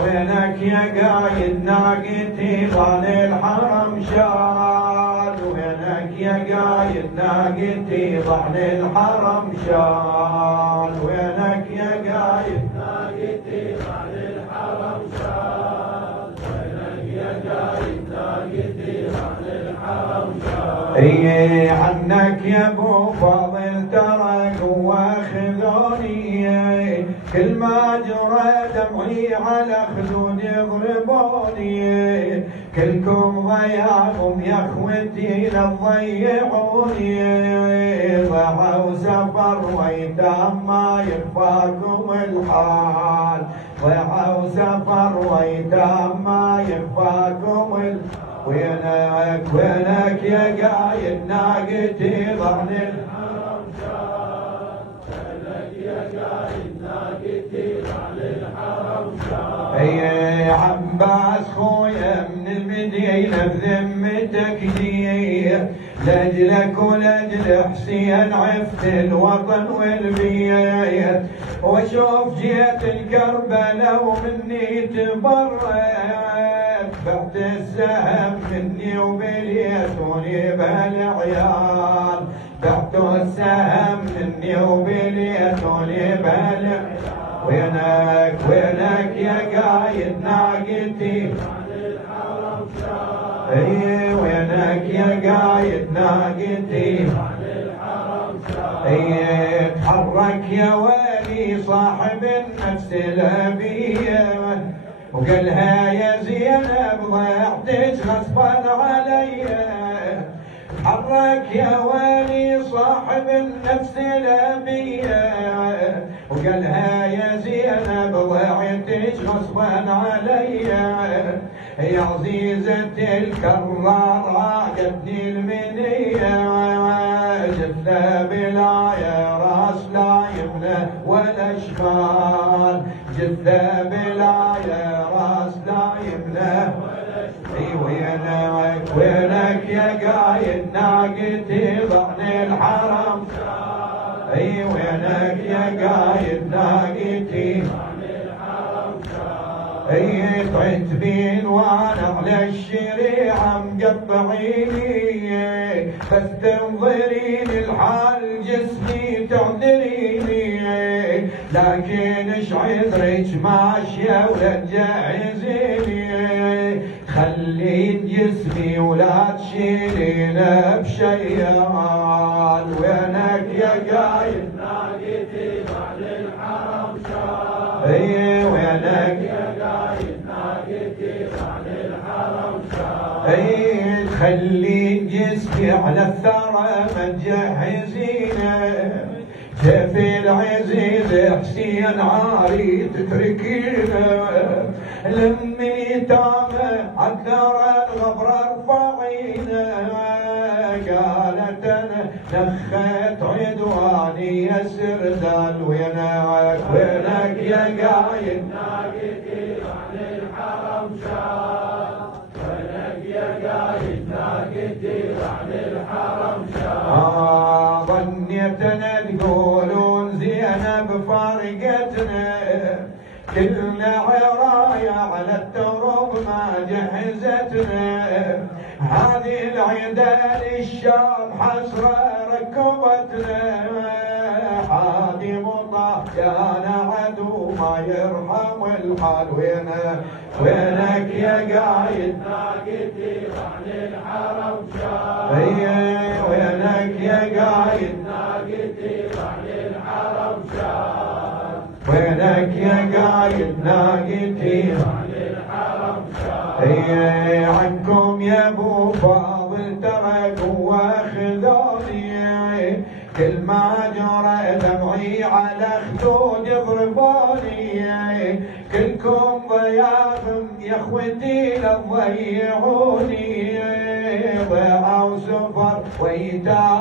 وينك يا قايد ناقتي ظل الحرم شال، وينك يا قايد ناقتي ظل الحرم شال، وينك يا قايد ناقتي ظل الحرم شال، وينك يا قايد ناقتي ظل الحرم شال. اي عنك يا ابو فاضل تركوا واخذوني، كل ما جرى دمعي على خدود يضربوني، كلكم ضيعكم يا اخوتي لا تضيعوني، ضاعوا سفر ويتام ما يخفاكم الحال، ضاعوا سفر ويتام ما يخفاكم الحال. وينك وينك يا قايد ناقتي ظهر الحرم شال، وينك يا قايد ناقتي ظهر الحرم شال. يا عباس خويا من المدينة بذمتك دير، لاجلك ولاجل حسين عفت الوطن والبيت، واشوف جيت الكربلة ومني تبرت، بعت السهم مني وبليتوني بالعيال، بعت السهم مني وبليتوني بالعيال. وينك وينك يا قايد ناقتي عن الحرم شال، اي وينك يا قايد ناقتي عن الحرم شال. اي تحرك يا ولي صاحب النفس الابيه، وقالها يا زينب ضيعتك غصبا علي، تحرك يا ولي صاحب النفس الابيه، وقالها يا زينب ضيعتك غصبا علي، يا عزيزة الكرار عاقتني المنية، جثة بلا يا راس لا يبنى ولا شمال، جثة بلا يا راس لا يبنى ولا شمال. وينك وينك يا قايد ناقتي ضمن الحرم شال، اي وينك يا قايد ناقتي ضمن الحرم شال. اي طعت بين وانا على الشريعة مقطعيني، بس تنظرين الحال جسمي تعذريني، لكن ايش عذرك ماشية ولا تجهزيني، خلين جسمي ولا تشيلين بشيال. وينك يا قايد ناقتي بعد الحرم شال، اي وينك يا قايد ناقتي بعد الحرم شال. اي خلين جسمي على الثرى ما تجهزينه، كيف العزيز حسين عاري تتركينه، لمي تامه عالثرى الغبر ارفعينه، قالت انا نخت عدواني يا سردال. وينك وينك يا قايد ناقتي عن الحرم شال، وينك يا قايد ناقتي عن الحرم شال. ظنيت انا تقولون زينب فارقتنا، كلنا عرايا على الترب ما جهزتنا، هذه العيدان الشام حسرة ركبتنا، حادي مطا كان عدو ما يرحم الحال. وينك يا قايد ناقتي عن الحرم شال، وينك يا قايد ناقتي عن الحرم شال، وينك يا قايد ناقتي عن الحرم شال. عنكم يا ابو فاضل تركوا واخذوني، كل ما جرى دمعي على خدود يضربوني، كلكم ضياغم يا اخوتي لا تضيعوني، ضيعوا سفر ويتام